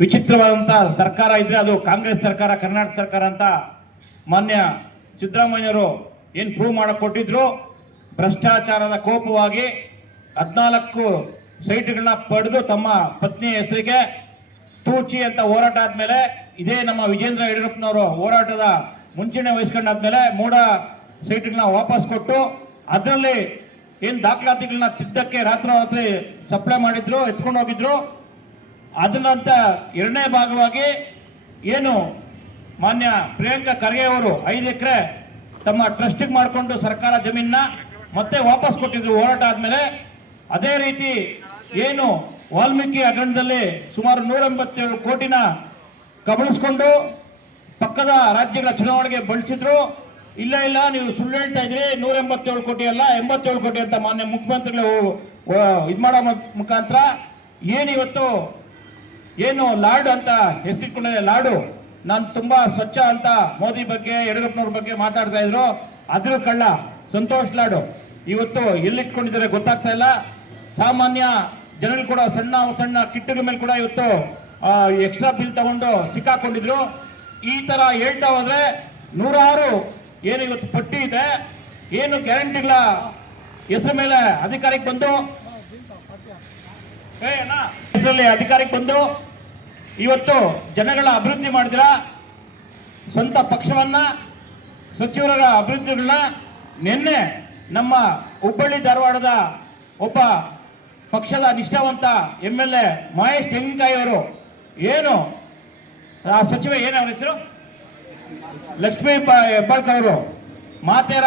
ವಿಚಿತ್ರವಾದಂಥ ಸರ್ಕಾರ ಇದ್ರೆ ಅದು ಕಾಂಗ್ರೆಸ್ ಸರ್ಕಾರ, ಕರ್ನಾಟಕ ಸರ್ಕಾರ ಅಂತ ಮಾನ್ಯ ಸಿದ್ದರಾಮಯ್ಯವರು ಏನು ಪ್ರೂವ್ ಮಾಡಕ್ಕೆ ಕೊಟ್ಟಿದ್ರು. ಭ್ರಷ್ಟಾಚಾರದ ಕೋಪವಾಗಿ 14 ಸೈಟ್ಗಳನ್ನ ಪಡೆದು ತಮ್ಮ ಪತ್ನಿಯ ಹೆಸರಿಗೆ ತೂಚಿ ಅಂತ ಹೋರಾಟ ಆದ್ಮೇಲೆ, ಇದೇ ನಮ್ಮ ವಿಜೇಂದ್ರ ಯಡಿಯೂರಪ್ಪನವರು ಹೋರಾಟದ ಮುಂಚೂಣಿ ವಹಿಸ್ಕೊಂಡಾದ್ಮೇಲೆ 3 ಸೈಟ್ಗಳನ್ನ ವಾಪಸ್ ಕೊಟ್ಟು ಅದರಲ್ಲಿ ಏನು ದಾಖಲಾತಿಗಳನ್ನ ತಿದ್ದಕ್ಕೆ ರಾತ್ರಿ ಸಪ್ಲೈ ಮಾಡಿದ್ರು, ಎತ್ಕೊಂಡು ಹೋಗಿದ್ರು. ಅದನ್ನಂತ 2ನೇ ಭಾಗವಾಗಿ ಏನು ಮಾನ್ಯ ಪ್ರಿಯಾಂಕಾ ಖರ್ಗೆ ಅವರು 5 ಎಕರೆ ತಮ್ಮ ಟ್ರಸ್ಟಿಗೆ ಮಾಡಿಕೊಂಡು ಸರ್ಕಾರ ಜಮೀನನ್ನ ಮತ್ತೆ ವಾಪಸ್ ಕೊಟ್ಟಿದ್ರು ಹೋರಾಟ ಆದ್ಮೇಲೆ. ಅದೇ ರೀತಿ ಏನು ವಾಲ್ಮೀಕಿ ಹಗರಣದಲ್ಲಿ ಸುಮಾರು 187 ಕೋಟಿನ ಕಬಳಿಸ್ಕೊಂಡು ಪಕ್ಕದ ರಾಜ್ಯಗಳ ಚುನಾವಣೆಗೆ ಬಳಸಿದ್ರು. ಇಲ್ಲ ನೀವು ಸುಳ್ಳು ಹೇಳ್ತಾ ಇದ್ರಿ, 187 ಕೋಟಿ ಅಲ್ಲ 87 ಕೋಟಿ ಅಂತ ಮಾನ್ಯ ಮುಖ್ಯಮಂತ್ರಿಗಳು ಇದು ಮಾಡೋ ಮುಖಾಂತರ ಏನಿವತ್ತು ಏನು ಲಾಡು ಅಂತ ಹೆಸರಿಕೊಂಡಿದೆ. ಲಾಡು ನಾನು ತುಂಬಾ ಸ್ವಚ್ಛ ಅಂತ ಮೋದಿ ಬಗ್ಗೆ, ಯಡಿಯೂರಪ್ಪನವ್ರ ಬಗ್ಗೆ ಮಾತಾಡ್ತಾ ಇದ್ರು. ಅದ್ರ ಕಳ್ಳ ಸಂತೋಷ್ ಲಾಡು ಇವತ್ತು ಎಲ್ಲಿಟ್ಕೊಂಡಿದ್ದಾರೆ ಗೊತ್ತಾಗ್ತಾ ಇಲ್ಲ. ಸಾಮಾನ್ಯ ಜನರು ಕೂಡ ಸಣ್ಣ ಸಣ್ಣ ಕಿಟ್ಟಗಳ ಮೇಲೆ ಕೂಡ ಇವತ್ತು ಎಕ್ಸ್ಟ್ರಾ ಬಿಲ್ ತಗೊಂಡು ಸಿಕ್ಕಾಕೊಂಡಿದ್ರು. ಈ ತರ ಹೇಳ್ತಾ ಹೋದ್ರೆ 106 ಏನು ಇವತ್ತು ಪಟ್ಟಿ ಇದೆ, ಏನು ಗ್ಯಾರಂಟಿಗಳ ಹೆಸರು ಮೇಲೆ ಅಧಿಕಾರಕ್ಕೆ ಬಂದು ಹೆಸರಲ್ಲಿ ಅಧಿಕಾರಕ್ಕೆ ಬಂದು ಇವತ್ತು ಜನಗಳ ಅಭಿವೃದ್ಧಿ ಮಾಡಿದ್ರ, ಸ್ವಂತ ಪಕ್ಷವನ್ನ ಸಚಿವರ ಅಭಿವೃದ್ಧಿಗಳನ್ನ ನಿನ್ನೆ ನಮ್ಮ ಹುಬ್ಬಳ್ಳಿ ಧಾರವಾಡದ ಒಬ್ಬ ಪಕ್ಷದ ನಿಷ್ಠಾವಂತ MLA ಮಹೇಶ್ ತೆಂಗಿನಕಾಯಿ ಅವರು ಏನು ಆ ಸಚಿವ ಏನವ್ರ ಹೆಸರು ಲಕ್ಷ್ಮೀ ಹೆಬ್ಬಾಳ್ಕರ್ ಅವರು ಮಾತೇರ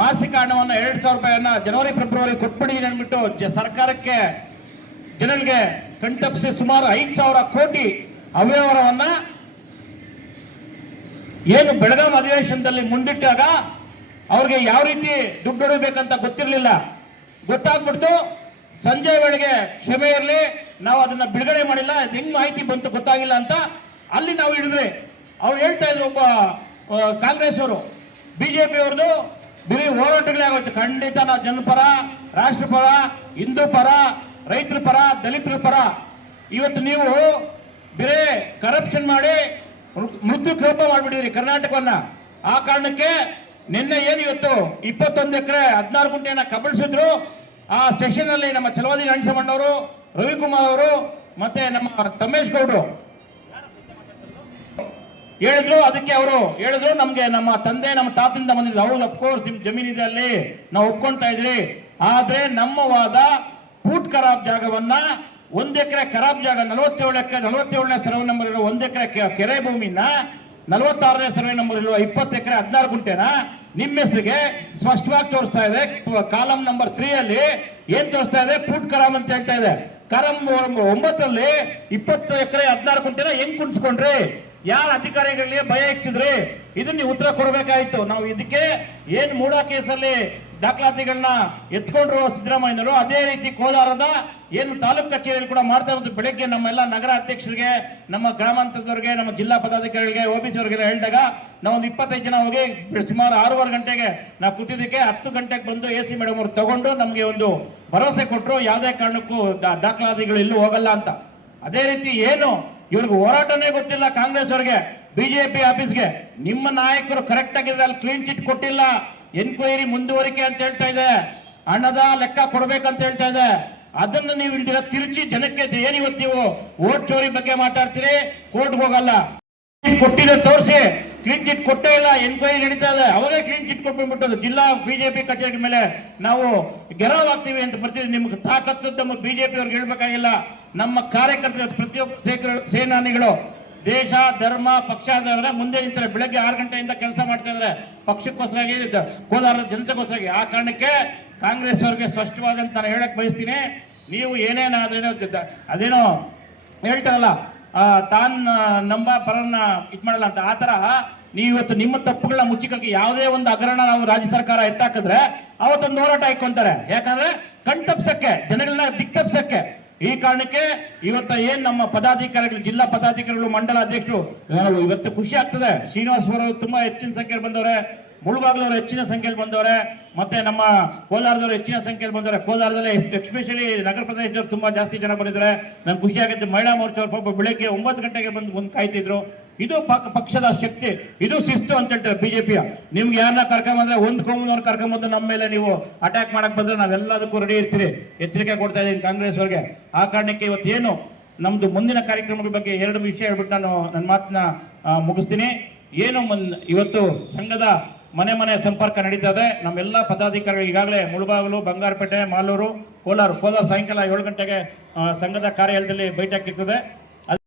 ಮಾಸಿಕ ಹಣವನ್ನು 2,000 ರೂಪಾಯಿಯನ್ನ ಜನವರಿ ಫೆಬ್ರವರಿ ಕೊಟ್ಬಿಟ್ಟಿದ್ದೀನಿ ಅಂದ್ಬಿಟ್ಟು ಸರ್ಕಾರಕ್ಕೆ ಜನರಿಗೆ ಕಂಟಪ್ಸಿ ಸುಮಾರು 5,000 ಕೋಟಿ ಅವ್ಯವಹಾರವನ್ನ ಏನು ಬೆಳಗಾಂ ಅಧಿವೇಶನದಲ್ಲಿ ಮುಂದಿಟ್ಟಾಗ ಅವ್ರಿಗೆ ಯಾವ ರೀತಿ ದುಡ್ಡು ಹೊಡಬೇಕಂತ ಗೊತ್ತಿರಲಿಲ್ಲ. ಗೊತ್ತಾಗ್ಬಿಡ್ತು. ಸಂಜೆ ವೇಳೆಗೆ ಕ್ಷಮೆ ಇರಲಿ, ನಾವು ಅದನ್ನ ಬಿಡುಗಡೆ ಮಾಡಿಲ್ಲ, ಹೆಂಗ್ ಮಾಹಿತಿ ಬಂತು ಗೊತ್ತಾಗಿಲ್ಲ ಅಂತ ಅಲ್ಲಿ ನಾವು ಹಿಡಿದ್ರಿ. ಅವ್ರು ಹೇಳ್ತಾ ಇದ್ರು, ಒಬ್ಬ ಕಾಂಗ್ರೆಸ್ ಅವರು ಬಿಜೆಪಿ ಅವ್ರದ್ದು ಬರೀ ಹೋರಾಟಗಳೇ ಆಗೋಯ್ತು. ಖಂಡಿತ ನಾವು ಜನಪರ, ರಾಷ್ಟ್ರಪರ, ಹಿಂದೂ ಪರ, ರೈತರ ಪರ, ದಲಿತರ ಪರ. ಇವತ್ತು ನೀವು ಬೇರೆ ಕರಪ್ಷನ್ ಮಾಡಿ ಮೃತ್ಯು ಕೋಪ ಮಾಡಿಬಿಟ್ಟಿದ್ರಿ ಕರ್ನಾಟಕವನ್ನ. ಆ ಕಾರಣಕ್ಕೆ ನಿನ್ನೆ ಏನು ಇವತ್ತು 21 ಎಕರೆ 16 ಗುಂಟೆಯನ್ನ ಕಬಳಿಸಿದ್ರು. ಆ ಸೆಷನ್ ಅಲ್ಲಿ ನಮ್ಮ ಛಲವಾದಿ ನರಸಿಂಹಣ್ಣವರು, ರವಿಕುಮಾರ್ ಅವರು ಮತ್ತೆ ನಮ್ಮ ತಮ್ಮೇಶ್ ಗೌಡರು ಹೇಳಿದ್ರು. ಅದಕ್ಕೆ ಅವರು ಹೇಳಿದ್ರು, ನಮ್ಗೆ ನಮ್ಮ ತಂದೆ ನಮ್ಮ ತಾತಿಂದ ಬಂದಿದ್ದು, ಅವ್ರು ಅಫ್ಕೋರ್ಸ್ ನಿಮ್ ಜಮೀನಿದೆ ಅಲ್ಲಿ ನಾವು ಒಪ್ಕೊಂತಾ ಇದ್ರಿ. ಆದ್ರೆ ನಮ್ಮ ವಾದ ಫೂಟ್ ಖರಾಬ್ ಜಾಗವನ್ನ 1 ಎಕರೆ ಖರಾಬ್ ಜಾಗ 47ನೇ ಸರ್ವೆ ನಂಬರ್ ಇರೋ 1 ಎಕರೆ ಕೆರೆ ಭೂಮಿನ 46ನೇ ಸರ್ವೆ ನಂಬರ್ ಇರುವ 20 ಎಕರೆ 16 ಗುಂಟೆನ ನಿಮ್ಮ ಹೆಸರಿಗೆ ಸ್ಪಷ್ಟವಾಗಿ ತೋರಿಸ್ತಾ ಇದೆ. ಕಾಲಂ ನಂಬರ್ 3 ಅಲ್ಲಿ ಏನ್ ತೋರಿಸ್ತಾ ಇದೆ, ಫೂಟ್ ಖರಾಬ್ ಅಂತ ಹೇಳ್ತಾ ಇದೆ. ಕಾಲಂ 9 20 ಎಕರೆ 16 ಗುಂಟೆನ ಹೆಂಗ್ ಕುಣಿಸ್ಕೊಂಡ್ರಿ, ಯಾರ ಅಧಿಕಾರಿಗಳಿಗೆ ಭಯ ಇಕ್ಸಿದ್ರಿ, ಇದನ್ನ ನೀವು ಉತ್ತರ ಕೊಡಬೇಕಾಯ್ತು. ನಾವು ಇದಕ್ಕೆ ಏನ್ ಮೂಢ ಕೇಸಲ್ಲಿ ದಾಖಲಾತಿಗಳನ್ನ ಎತ್ಕೊಂಡ್ರು ಸಿದ್ದರಾಮಯ್ಯನವರು, ಅದೇ ರೀತಿ ಕೋಲಾರದ ಏನು ತಾಲೂಕು ಕಚೇರಿಯಲ್ಲಿ ಕೂಡ ಮಾಡ್ತಾ ಇರೋದು. ಬೆಳಗ್ಗೆ ನಮ್ಮೆಲ್ಲ ನಗರ ಅಧ್ಯಕ್ಷರಿಗೆ, ನಮ್ಮ ಗ್ರಾಮಾಂತರದವ್ರಿಗೆ, ನಮ್ಮ ಜಿಲ್ಲಾ ಪದಾಧಿಕಾರಿಗಳಿಗೆ, OBC ಅವರಿಗೆ ಹೇಳಿದಾಗ ನಾವು ಒಂದು 25 ಜನ ಹೋಗಿ ಸುಮಾರು 6:15 ಗಂಟೆಗೆ ನಾವು ಕೂತಿದ್ದಕ್ಕೆ 10 ಗಂಟೆಗೆ ಬಂದು AC ಮೇಡಮ್ ಅವರು ತಗೊಂಡು ನಮಗೆ ಒಂದು ಭರವಸೆ ಕೊಟ್ಟರು, ಯಾವುದೇ ಕಾರಣಕ್ಕೂ ದಾಖಲಾತಿಗಳು ಎಲ್ಲೂ ಹೋಗಲ್ಲ ಅಂತ. ಅದೇ ರೀತಿ ಏನು ಇವ್ರಿಗೆ ಹೋರಾಟನೇ ಗೊತ್ತಿಲ್ಲ ಕಾಂಗ್ರೆಸ್ ಅವರಿಗೆ, ಬಿಜೆಪಿ ಆಫೀಸ್ಗೆ ನಿಮ್ಮ ನಾಯಕರು ಕರೆಕ್ಟ್ ಆಗಿದ್ರೆ ಅಲ್ಲಿ ಕ್ಲೀನ್ ಚಿಟ್ ಕೊಟ್ಟಿಲ್ಲ, ಎನ್ಕ್ವೈರಿ ಮುಂದುವರಿಕೆ ಅಂತ ಹೇಳ್ತಾ ಇದೆ, ಹಣದ ಲೆಕ್ಕ ಕೊಡ್ಬೇಕಂತ ಹೇಳ್ತಾ ಇದೆ. ಅದನ್ನ ನೀವು ಇಲ್ದಿರ ತಿರುಚಿ ಜನಕ್ಕೆ ಏನಿವತ್ತು ನೀವು ವೋಟ್ ಚೋರಿ ಬಗ್ಗೆ ಮಾತಾಡ್ತೀರಿ, ಕೋರ್ಟ್ಗೆ ಹೋಗಲ್ಲ. ಕೊಟ್ಟಿದೆ ತೋರಿಸಿ, ಕ್ಲೀನ್ ಚಿಟ್ ಕೊಟ್ಟೇ ಇಲ್ಲ, ಎನ್ಕ್ವೈರಿ ನಡೀತಾ ಇದೆ, ಅವರೇ ಕ್ಲೀನ್ ಚಿಟ್ ಕೊಟ್ಬಿಟ್ಟು ಜಿಲ್ಲಾ ಬಿಜೆಪಿ ಕಚೇರಿ ಮೇಲೆ ನಾವು ಗೆರವ್ ಆಗ್ತೀವಿ ಅಂತ ಬರ್ತೀವಿ. ನಿಮ್ಗೆ ತಾಕತ್ತು ನಮ್ಮ ಬಿಜೆಪಿ ಅವ್ರಿಗೆ ಹೇಳ್ಬೇಕಾಗಿಲ್ಲ. ನಮ್ಮ ಕಾರ್ಯಕರ್ತರು ಪ್ರತಿಯೊಬ್ಬ ಸೇನಾನಿಗಳು ದೇಶ ಧರ್ಮ ಪಕ್ಷ ಮುಂದೆ ನಿಂತಾರೆ. ಬೆಳಗ್ಗೆ 6 ಗಂಟೆಯಿಂದ ಕೆಲಸ ಮಾಡ್ತಾ ಇದ್ದಾರೆ ಪಕ್ಷಕ್ಕೋಸ್ಕರಾಗಿ, ಕೋಲಾರದ ಜನತೆಗೋಸ್ಕರಾಗಿ. ಆ ಕಾರಣಕ್ಕೆ ಕಾಂಗ್ರೆಸ್ ಅವ್ರಿಗೆ ಸ್ಪಷ್ಟವಾದಂತ ನಾನು ಹೇಳಕ್ ಬಯಸ್ತೀನಿ, ನೀವು ಏನೇನಾದ್ರೇನೋ ಅದೇನೋ ಹೇಳ್ತಾರಲ್ಲ, ತಾನ್ ನಂಬ ಪರನ್ನ ಇದ್ ಮಾಡಲ್ಲ ಅಂತ. ಆ ತರ ನೀವು ಇವತ್ತು ನಿಮ್ಮ ತಪ್ಪುಗಳನ್ನ ಮುಚ್ಚಿಕಕ್ಕೆ ಯಾವುದೇ ಒಂದು ಹಗರಣ ನಾವು ರಾಜ್ಯ ಸರ್ಕಾರ ಎತ್ತಾಕಿದ್ರೆ ಅವತ್ತೊಂದು ಹೋರಾಟ ಇಟ್ಕೊಂತಾರೆ. ಯಾಕಂದ್ರೆ ಕಣ್ತಪ್ಸಕ್ಕೆ, ಜನಗಳನ್ನ ದಿಕ್ತಪ್ಸಕ್ಕೆ. ಈ ಕಾರಣಕ್ಕೆ ಇವತ್ತು ಏನ್ ನಮ್ಮ ಪದಾಧಿಕಾರಿಗಳು, ಜಿಲ್ಲಾ ಪದಾಧಿಕಾರಿಗಳು, ಮಂಡಲ ಅಧ್ಯಕ್ಷರು, ಇವತ್ತು ಖುಷಿ ಆಗ್ತದೆ. ಶ್ರೀನಿವಾಸ್ ಅವರು ತುಂಬಾ ಹೆಚ್ಚಿನ ಸಂಖ್ಯೆಯಲ್ಲಿ ಬಂದವ್ರೆ. ಮುಳುಬಾಗ್ಲವರು ಹೆಚ್ಚಿನ ಸಂಖ್ಯೆಯಲ್ಲಿ ಬಂದವರೆ, ಮತ್ತೆ ನಮ್ಮ ಕೋಲಾರದವರು ಹೆಚ್ಚಿನ ಸಂಖ್ಯೆಯಲ್ಲಿ ಬಂದವರೆ. ಕೋಲಾರದಲ್ಲಿ ಎಸ್ಪೆಷಲಿ ನಗರ ಪ್ರದೇಶದವರು ತುಂಬಾ ಜಾಸ್ತಿ ಜನ ಬಂದಿದ್ದಾರೆ. ನಂಗೆ ಖುಷಿ ಆಗುತ್ತೆ. ಮಹಿಳಾ ಮೋರ್ಚಾ ಅವ್ರ ಪಾಪ ಬೆಳಗ್ಗೆ 9 ಗಂಟೆಗೆ ಬಂದು ಕಾಯ್ತಿದ್ರು. ಇದು ಪಕ್ಷದ ಶಕ್ತಿ, ಇದು ಶಿಸ್ತು ಅಂತ ಹೇಳ್ತಾರೆ ಬಿಜೆಪಿಯ. ನಿಮ್ಗೆ ಯಾರನ್ನ ಕರ್ಕೊಂಬಂದ್ರೆ ಒಂದು ಕೋಮುನವ್ರು ಕರ್ಕೊಂಬಂದು ನಮ್ಮ ಮೇಲೆ ನೀವು ಅಟ್ಯಾಕ್ ಮಾಡಕ್ ಬಂದ್ರೆ ನಾವೆಲ್ಲದಕ್ಕೂ ರೆಡಿ ಇರ್ತೀರಿ. ಎಚ್ಚರಿಕೆ ಕೊಡ್ತಾ ಇದ್ದೀನಿ ಕಾಂಗ್ರೆಸ್ ಅವ್ರಿಗೆ. ಆ ಕಾರಣಕ್ಕೆ ಇವತ್ತೇನು ನಮ್ದು ಮುಂದಿನ ಕಾರ್ಯಕ್ರಮಗಳ ಬಗ್ಗೆ 2 ವಿಷಯ ಹೇಳ್ಬಿಟ್ಟು ನಾನು ನನ್ನ ಮಾತನ್ನ ಮುಗಿಸ್ತೀನಿ. ಏನು ಇವತ್ತು ಸಂಘದ ಮನೆ ಮನೆ ಸಂಪರ್ಕ ನಡೀತಾ ಇದೆ. ನಮ್ಮೆಲ್ಲ ಪದಾಧಿಕಾರಿಗಳು ಈಗಾಗಲೇ ಮುಳಬಾಗಿಲು, ಬಂಗಾರಪೇಟೆ, ಮಾಲೂರು, ಕೋಲಾರ ಸಾಯಂಕಾಲ 7 ಗಂಟೆಗೆ ಸಂಘದ ಕಾರ್ಯಾಲಯದಲ್ಲಿ ಬೈಠಕ್ ಇರ್ತದೆ.